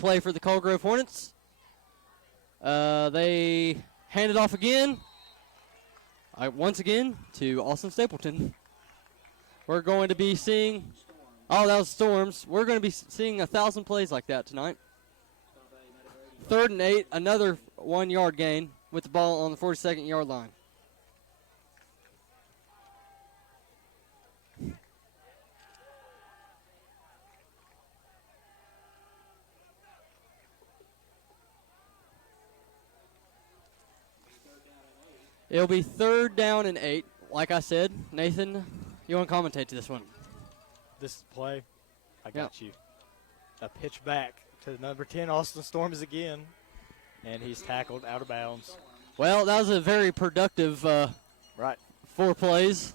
play for the Coal Grove Hornets. They hand it off again. Once again to Austin Stapleton. We're going to be seeing, that was Storms. We're going to be seeing 1,000 plays like that tonight. 3rd and 8, another 1-yard gain with the ball on the 42nd yard line. It'll be 3rd down and 8. Like I said, Nathan, you want to commentate to this one? This play, I got you. A pitch back to number 10, Austin Storms again, and he's tackled out of bounds. Well, that was a very productive 4 plays.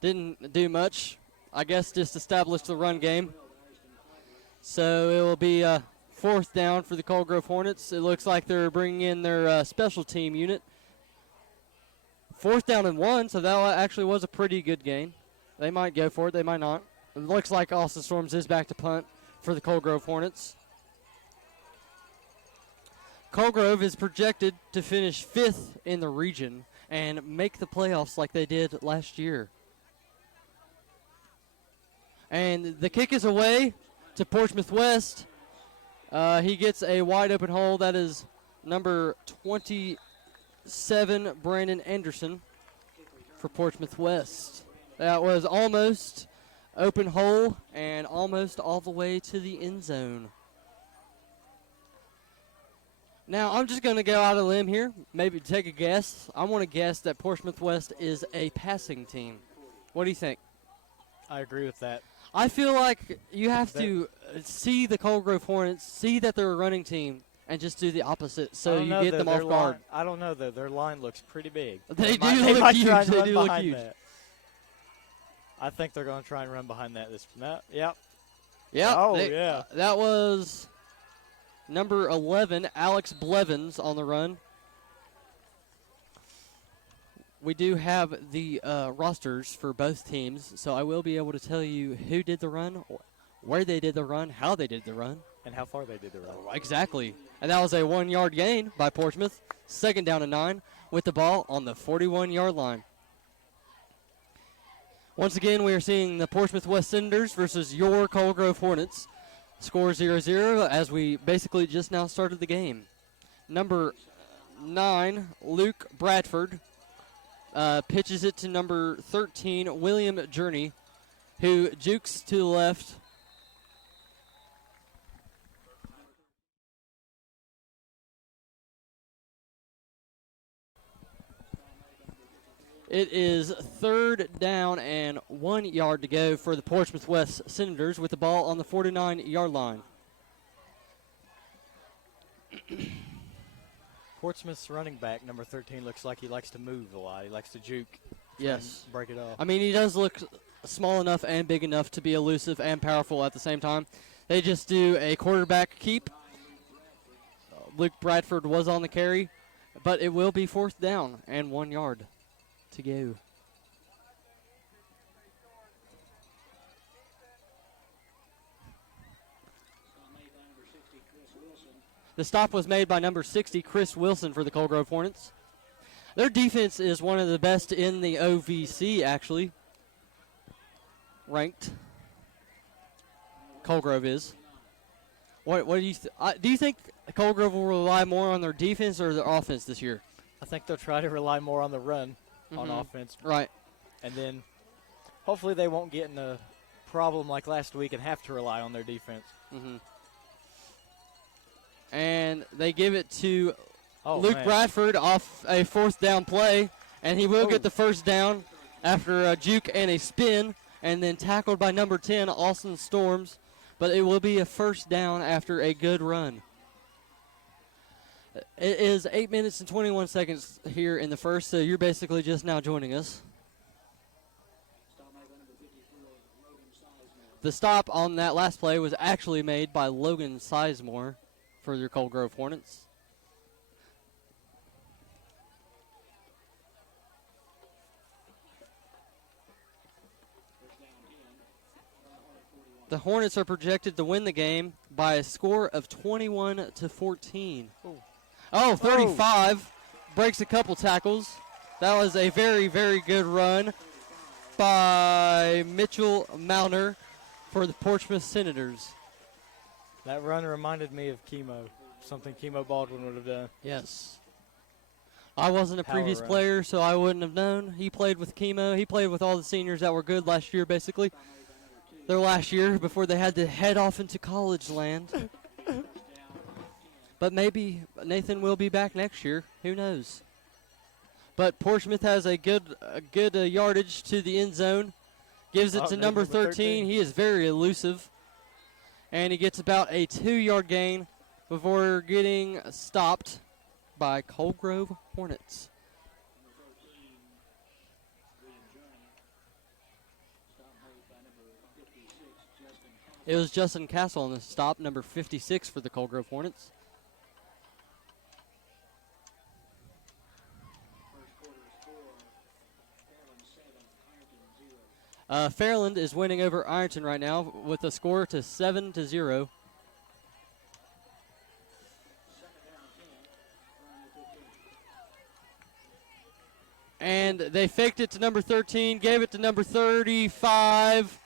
Didn't do much. I guess just established the run game. So it will be 4th down for the Coal Grove Hornets. It looks like they're bringing in their special team unit. 4th down and 1, so that actually was a pretty good gain. They might go for it. They might not. It looks like Austin Storms is back to punt for the Coal Grove Hornets. Coal Grove is projected to finish 5th in the region and make the playoffs like they did last year. And the kick is away to Portsmouth West. He gets a wide open hole. That is number 27, Brandon Anderson for Portsmouth West. That was almost open hole and almost all the way to the end zone. Now, I'm just going to go out on a limb here, maybe take a guess. I want to guess that Portsmouth West is a passing team. What do you think? I agree with that. I feel like you have to see the Coal Grove Hornets, see that they're a running team, and just do the opposite so you get them off guard. I don't know, though. Their line looks pretty big. They do look huge. They do look huge. I think they're going to try and run behind that. Yep. Oh, yeah. That was number 11, Alex Blevins, on the run. We do have the rosters for both teams, so I will be able to tell you who did the run, where they did the run, how they did the run. And how far they did the run. Exactly. And that was a 1-yard gain by Portsmouth. 2nd down and 9 with the ball on the 41-yard line. Once again, we are seeing the Portsmouth West Senators versus your Coal Grove Hornets. Score 0-0 as we basically just now started the game. Number 9, Luke Bradford, pitches it to number 13, William Journey, who jukes to the left. It is 3rd down and 1 yard to go for the Portsmouth West Senators with the ball on the 49-yard line. Portsmouth's running back, number 13, looks like he likes to move a lot. He likes to juke. Yes. Break it off. I mean, he does look small enough and big enough to be elusive and powerful at the same time. They just do a quarterback keep. Luke Bradford was on the carry, but it will be 4th down and 1 yard to go. The stop was made by number 60, Chris Wilson, for the Coal Grove Hornets. Their defense is one of the best in the OVC, actually. Ranked. Coal Grove is. What do you do you think Coal Grove will rely more on their defense or their offense this year? I think they'll try to rely more on the run on offense. Right. And then hopefully they won't get in a problem like last week and have to rely on their defense. And they give it to Luke Bradford off a 4th down play, and he will get the 1st down after a juke and a spin, and then tackled by number 10, Austin Storms. But it will be a 1st down after a good run. It is 8 minutes and 21 seconds here in the first, so you're basically just now joining us. The stop on that last play was actually made by Logan Sizemore for your Coal Grove Hornets. The Hornets are projected to win the game by a score of 21-14. Ooh. Oh, 35. Breaks a couple tackles. That was a very, very good run by Mitchell Mauner for the Portsmouth Senators. That run reminded me of Chemo, something Chemo Baldwin would have done. Yes. I wasn't a previous player, so I wouldn't have known. He played with Chemo. He played with all the seniors that were good last year, basically. Their last year before they had to head off into college land. But maybe Nathan will be back next year. Who knows? But Portsmouth has a good yardage to the end zone. Gives it to number 13. He is very elusive. And he gets about a 2-yard gain before getting stopped by Coalgrove Hornets. It was Justin Castle on the stop, number 56 for the Coalgrove Hornets. Fairland is winning over Ironton right now with a score to 7-0. And they faked it to number 13, gave it to number 35,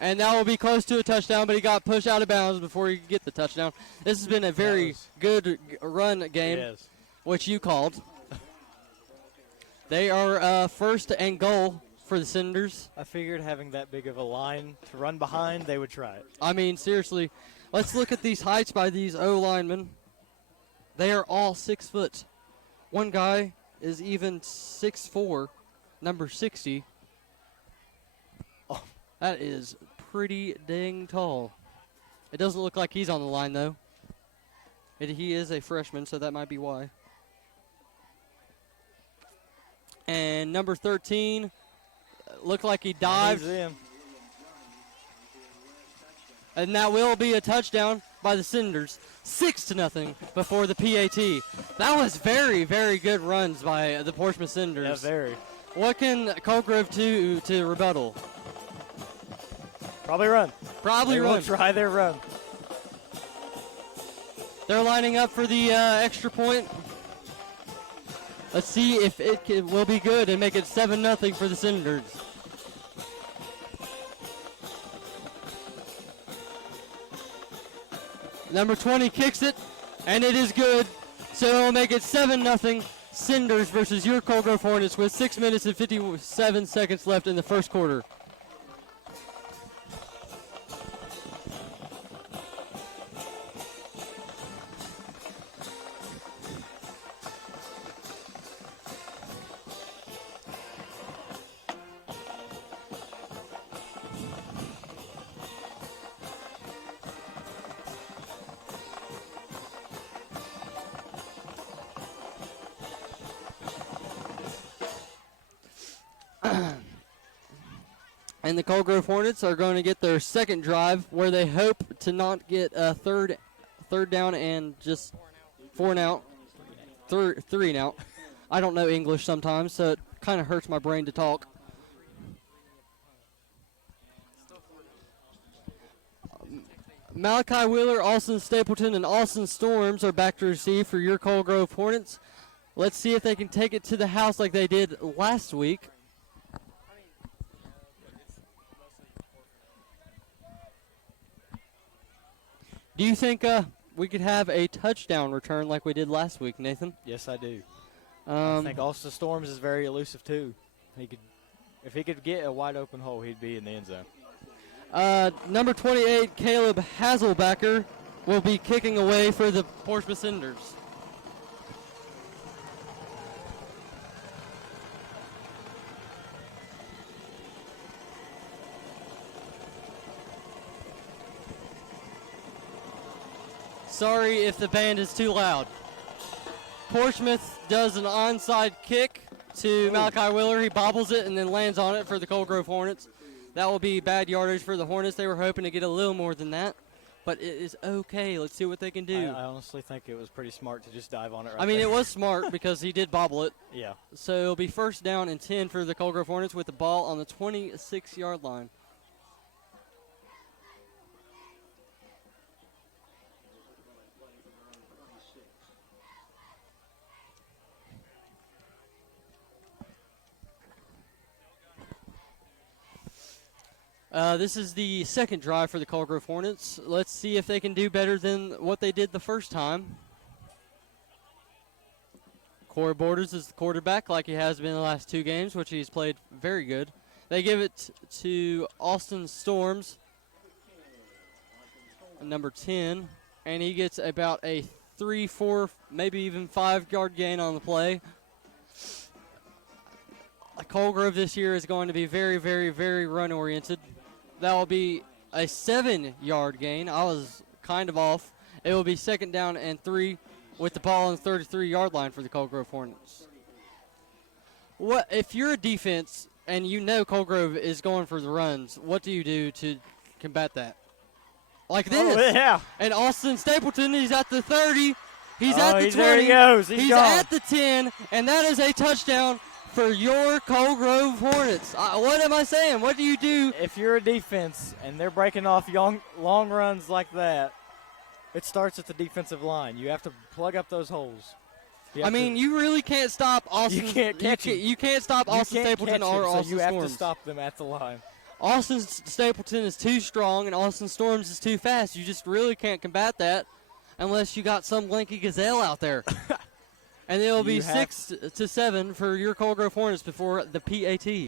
and that will be close to a touchdown, but he got pushed out of bounds before he could get the touchdown. This has been a very good run game, which you called. They are first and goal for the Senators. I figured having that big of a line to run behind, they would try it. I mean, seriously, let's look at these heights by these O-linemen. They are all 6 foot. One guy is even 6'4", number 60. Oh, that is pretty dang tall. It doesn't look like he's on the line, though. He is a freshman, so that might be why. And number 13 looked like he dived. And that will be a touchdown by the Senators. 6-0 before the PAT. That was very, very good runs by the Portsmouth Senators. Yeah, very. What can Coalgrove do to rebuttal? Probably run. Probably run. Will try their run. They're lining up for the extra point. Let's see if it will be good and make it 7-0 for the Senators. Number 20 kicks it, and it is good. So it'll make it 7-0 Senators versus your Coalgrove Hornets with 6 minutes and 57 seconds left in the first quarter. And the Coalgrove Hornets are going to get their second drive where they hope to not get a third down and just 4 and out. 3 and out. I don't know English sometimes, so it kind of hurts my brain to talk. Malachi Wheeler, Austin Stapleton, and Austin Storms are back to receive for your Coalgrove Hornets. Let's see if they can take it to the house like they did last week. Do you think we could have a touchdown return like we did last week, Nathan? Yes, I do. I think Austin Storms is very elusive too. If he could get a wide open hole, he'd be in the end zone. Number 28, Caleb Hazelbacker, will be kicking away for the Portsmouth Senators. Sorry if the band is too loud. Portsmouth does an onside kick to Malachi Wheeler. He bobbles it and then lands on it for the Coalgrove Hornets. That will be bad yardage for the Hornets. They were hoping to get a little more than that, but it is okay. Let's see what they can do. I honestly think it was pretty smart to just dive on it I mean, it was smart because he did bobble it. Yeah. So it'll be first down and 10 for the Coalgrove Hornets with the ball on the 26-yard line. This is the second drive for the Colgrove Hornets. Let's see if they can do better than what they did the first time. Corey Borders is the quarterback like he has been in the last 2 games, which he's played very good. They give it to Austin Storms, number 10, and he gets about a 3, 4, maybe even 5-yard gain on the play. Colgrove this year is going to be very, very, very run-oriented. That will be a 7-yard gain. I was kind of off. It will be 2nd down and 3 with the ball on the 33-yard line for the Colgrove Hornets. What if you're a defense and you know Colgrove is going for the runs? What do you do to combat that? Like this. Oh, yeah. And Austin Stapleton, he's at the 30. He's at the 20. There he goes. He's gone. At the 10, and that is a touchdown for your Colgrove Hornets. What am I saying? What do you do? If you're a defense and they're breaking off long runs like that, it starts at the defensive line. You have to plug up those holes. You really can't stop Austin. You can't catch him. You can't stop Austin Stapleton or Austin Storms. So you have to stop them at the line. Austin Stapleton is too strong and Austin Storms is too fast. You just really can't combat that unless you got some lanky gazelle out there. And it'll be 6-7 for your Colgrove Hornets before the PAT.